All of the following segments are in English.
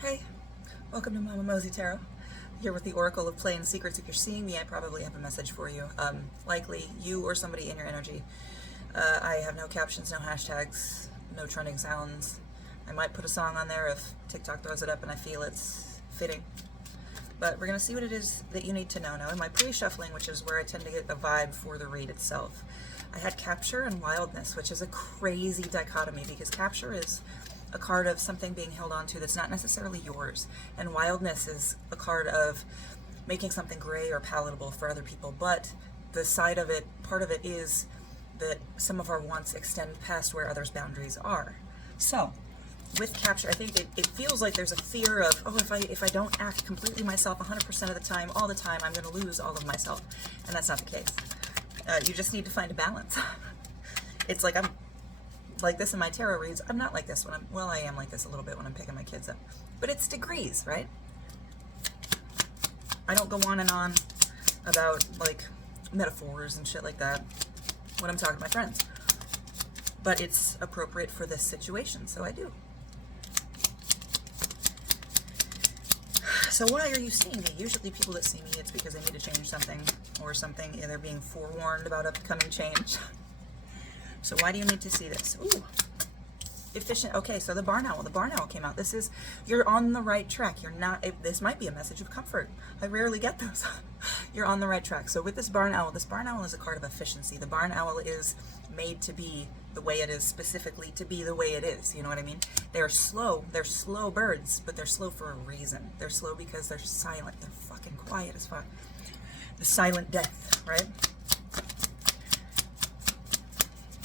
Hey, welcome to Mama Mosey Tarot. Here with the Oracle of Play and Secrets. If you're seeing me, I probably have a message for you. Likely you or somebody in your energy. I have no captions, no hashtags, no trending sounds. I might put a song on there if TikTok throws it up and I feel it's fitting. But we're going to see what it is that you need to know. Now, in my pre-shuffling, which is where I tend to get a vibe for the read itself, I had Capture and Wildness, which is a crazy dichotomy because Capture is a card of something being held on to that's not necessarily yours, and Wildness is a card of making something gray or palatable for other people. But the side of it, part of it is that some of our wants extend past where others' boundaries are. So with Capture, I think it feels like there's a fear of, oh, if I don't act completely myself 100% of the time, all the time, I'm going to lose all of myself. And that's not the case. You just need to find a balance. It's like I'm like this in my tarot reads. I'm not like this when I am like this a little bit when I'm picking my kids up. But it's degrees, right? I don't go on and on about like metaphors and shit like that when I'm talking to my friends. But it's appropriate for this situation, so I do. So why are you seeing me? Usually people that see me, it's because they need to change something or something. Yeah, they're being forewarned about upcoming change. So why do you need to see this? Ooh, efficient. Okay, so the Barn Owl. The Barn Owl came out. This is, you're on the right track. You're not, this might be a message of comfort. I rarely get those. You're on the right track. So with this Barn Owl is a card of efficiency. The Barn Owl is made to be the way it is, specifically to be the way it is. You know what I mean? They're slow birds, but they're slow for a reason. They're slow because they're silent. They're fucking quiet as fuck. The silent death, right?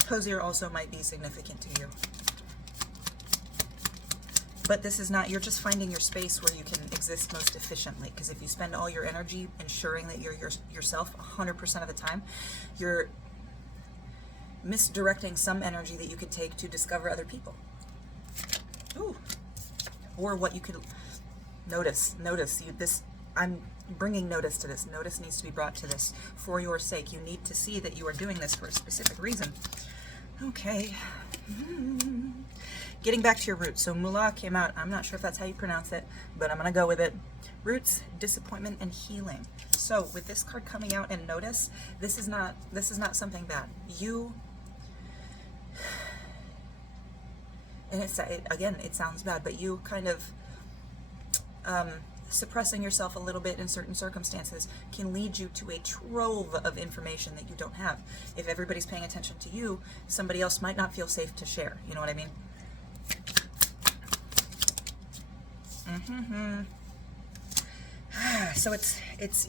Hosier also might be significant to you. But this is not, you're just finding your space where you can exist most efficiently. Because if you spend all your energy ensuring that you're yourself 100% of the time, you're misdirecting some energy that you could take to discover other people. Ooh. Or what you could notice. I'm bringing notice to this. Notice needs to be brought to this for your sake. You need to see that you are doing this for a specific reason. Okay. Getting back to your roots. So Moolah came out. I'm not sure if that's how you pronounce it, but I'm going to go with it. Roots, disappointment, and healing. So with this card coming out, and notice, this is not something bad. And again, it sounds bad, but you kind of suppressing yourself a little bit in certain circumstances can lead you to a trove of information that you don't have. If everybody's paying attention to you, somebody else might not feel safe to share. You know what I mean? So it's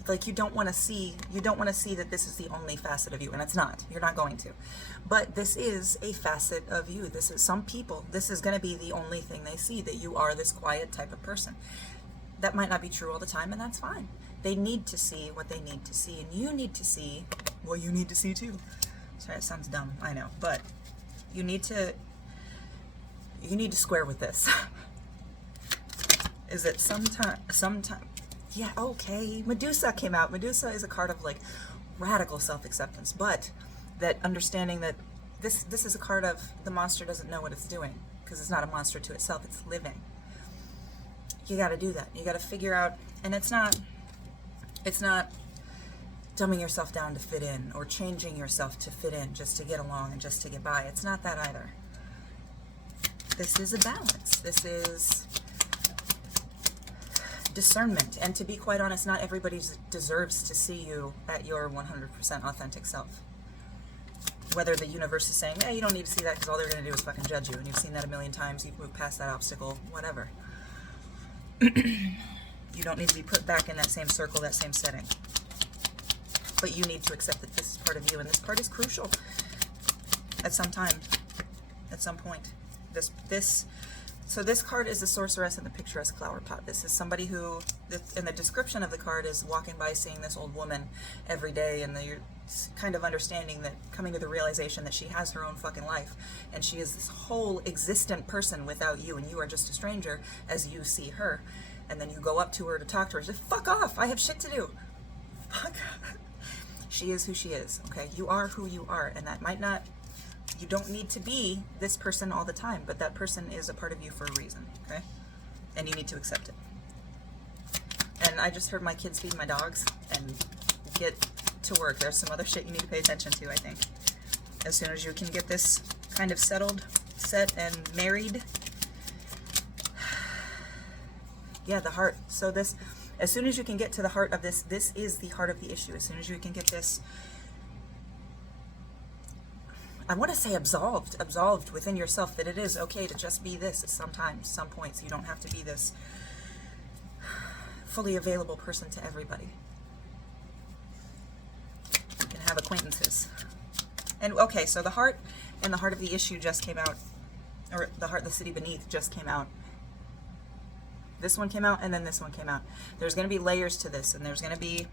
like you don't want to see that this is the only facet of you, and it's not. You're not going to. But this is a facet of you. This is, some people, this is going to be the only thing they see, that you are this quiet type of person. That might not be true all the time, and that's fine. They need to see what they need to see, and you need to see what you need to see too. Sorry, it sounds dumb, I know, but you need to square with this. Is that sometime, yeah, okay, Medusa came out. Medusa is a card of like radical self-acceptance, but that understanding that this is a card of the monster doesn't know what it's doing, because it's not a monster to itself, it's living. You got to do that. You got to figure out, and it's not dumbing yourself down to fit in or changing yourself to fit in just to get along and just to get by. It's not that either. This is a balance. This is discernment. And to be quite honest, not everybody deserves to see you at your 100% authentic self. Whether the universe is saying, hey, you don't need to see that because all they're going to do is fucking judge you, and you've seen that a million times, you've moved past that obstacle, whatever. You don't need to be put back in that same circle, that same setting. But you need to accept that this is part of you, and this part is crucial at some time, at some point. So this card is the Sorceress in the Picturesque Flower Pot. This is somebody who, in the description of the card, is walking by seeing this old woman every day, and you're kind of understanding that, coming to the realization that she has her own fucking life, and she is this whole existent person without you, and you are just a stranger as you see her. And then you go up to her to talk to her, say, fuck off, I have shit to do. Fuck. She is who she is, okay? You are who you are, and that might not, you don't need to be this person all the time, but that person is a part of you for a reason, okay? and you need to accept it. And I just heard my kids feed my dogs, and get to work. There's some other shit you need to pay attention to, I think. As soon as you can get this kind of settled, set, and married. Yeah, the heart. So this, as soon as you can get to the heart of this, this is the heart of the issue. As soon as you can get this, I want to say absolved within yourself, that it is okay to just be this at sometimes, some points. You don't have to be this fully available person to everybody. You can have acquaintances. And okay, so the heart and the heart of the issue just came out, or the heart of the city beneath just came out. This one came out, and then this one came out. There's going to be layers to this, and there's going to be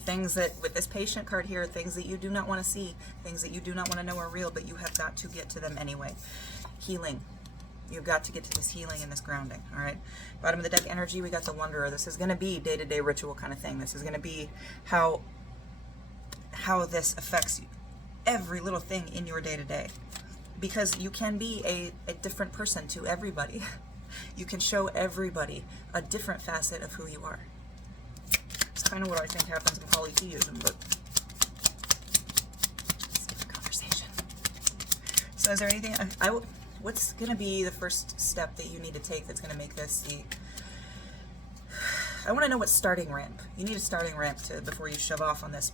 things that, with this patient card here, things that you do not want to see, things that you do not want to know are real, but you have got to get to them anyway. Healing. You've got to get to this healing and this grounding, all right? Bottom of the deck energy, we got the Wanderer. This is going to be day-to-day ritual kind of thing. This is going to be how this affects you, every little thing in your day-to-day. Because you can be a different person to everybody. You can show everybody a different facet of who you are. It's kind of what I think happens in polytheism, but it's a different conversation. So is there anything, what's going to be the first step that you need to take that's going to make this I want to know what starting ramp. You need a starting ramp before you shove off on this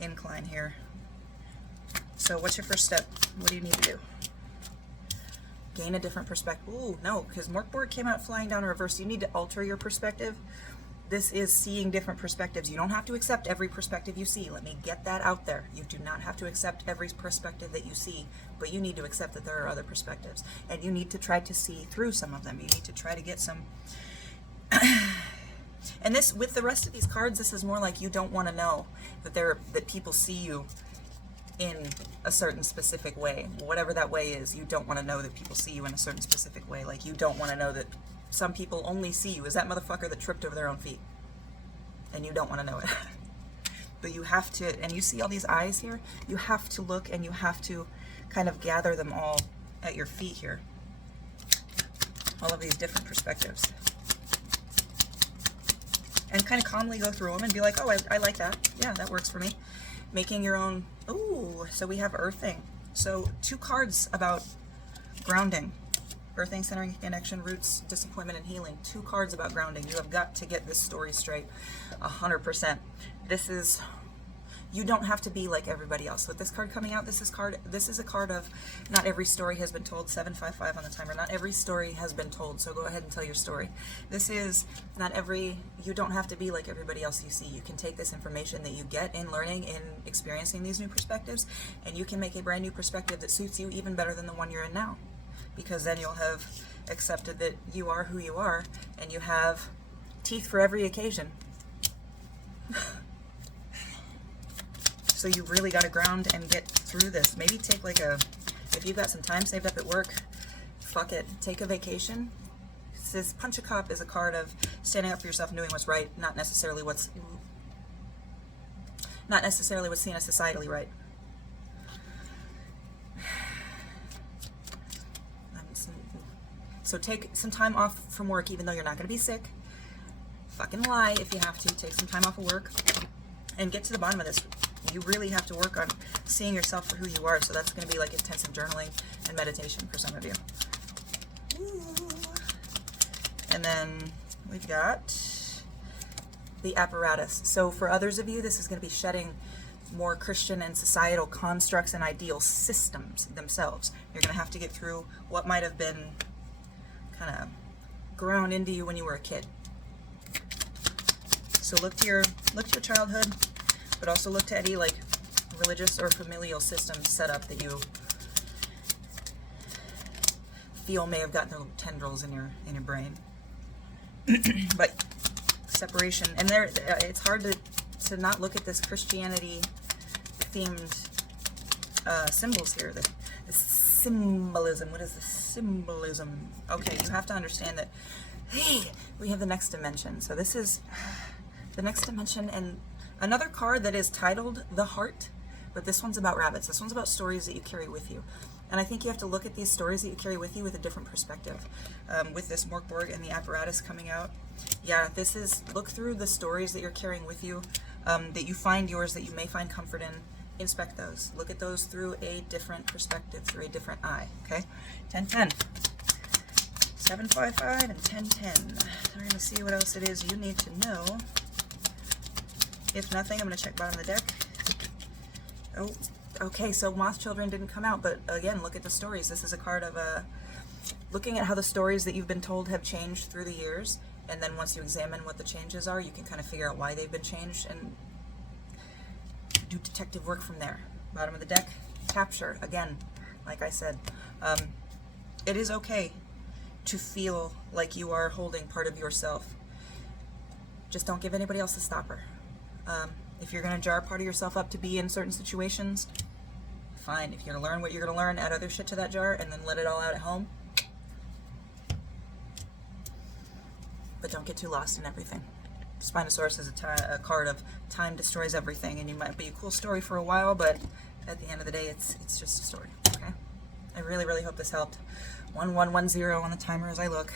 incline here. So what's your first step? What do you need to do? Gain a different perspective. Ooh, no, because Morkborg came out flying down in reverse. You need to alter your perspective. This is seeing different perspectives. You don't have to accept every perspective you see. Let me get that out there. You do not have to accept every perspective that you see, but you need to accept that there are other perspectives. And you need to try to see through some of them. You need to try to get some... And this, with the rest of these cards, this is more like you don't want to know that people see you in a certain specific way. Whatever that way is, you don't want to know that people see you in a certain specific way. Like, you don't want to know that some people only see you as that motherfucker that tripped over their own feet. And you don't want to know it. But you have to, and you see all these eyes here? You have to look, and you have to kind of gather them all at your feet here. All of these different perspectives. And kind of calmly go through them and be like, oh, I like that. Yeah, that works for me. Making your own. Ooh, so we have earthing. So 2 cards about grounding. Earthing, centering, connection, roots, disappointment, and healing. 2 cards about grounding. You have got to get this story straight 100%. This is... You don't have to be like everybody else. With this card coming out, this is a card of not every story has been told. 755 on the timer. Not every story has been told, so go ahead and tell your story. This is not every... You don't have to be like everybody else you see. You can take this information that you get in learning, in experiencing these new perspectives, and you can make a brand new perspective that suits you even better than the one you're in now. Because then you'll have accepted that you are who you are, and you have teeth for every occasion. So you really got to ground and get through this. Maybe take if you've got some time saved up at work, fuck it, take a vacation. This Punch a Cop is a card of standing up for yourself and doing what's right, not necessarily what's seen as societally right. So take some time off from work, even though you're not going to be sick. Fucking lie if you have to. Take some time off of work and get to the bottom of this. You really have to work on seeing yourself for who you are. So that's going to be like intensive journaling and meditation for some of you. Ooh. And then we've got the apparatus. So for others of you, this is going to be shedding more Christian and societal constructs and ideal systems themselves. You're going to have to get through what might have been kind of ground into you when you were a kid. So look to your childhood, but also look to any like religious or familial systems set up that you feel may have gotten their tendrils in your brain. But separation, and there, it's hard to not look at this Christianity themed symbols here. The symbolism. What is the symbolism? Okay, you have to understand that. Hey, we have the next dimension. So this is the next dimension, and another card that is titled The Heart, but this one's about rabbits. This one's about stories that you carry with you. And I think you have to look at these stories that you carry with you with a different perspective. With this Morkborg and the apparatus coming out, yeah, this is, look through the stories that you're carrying with you, that you find yours, that you may find comfort in. Inspect those. Look at those through a different perspective, through a different eye, okay? 1010. 755 and 1010. We're going to see what else it is you need to know. If nothing, I'm going to check bottom of the deck. Oh, okay, so Moth Children didn't come out, but again, look at the stories. This is a card of looking at how the stories that you've been told have changed through the years, and then once you examine what the changes are, you can kind of figure out why they've been changed and do detective work from there. Bottom of the deck, capture. Again, like I said, it is okay to feel like you are holding part of yourself. Just don't give anybody else a stopper. If you're going to jar part of yourself up to be in certain situations, fine. If you're going to learn what you're going to learn, add other shit to that jar and then let it all out at home. But don't get too lost in everything. Spinosaurus is a card of time destroys everything, and you might be a cool story for a while, but at the end of the day, it's just a story, okay? I really, really hope this helped. 1110 on the timer as I look.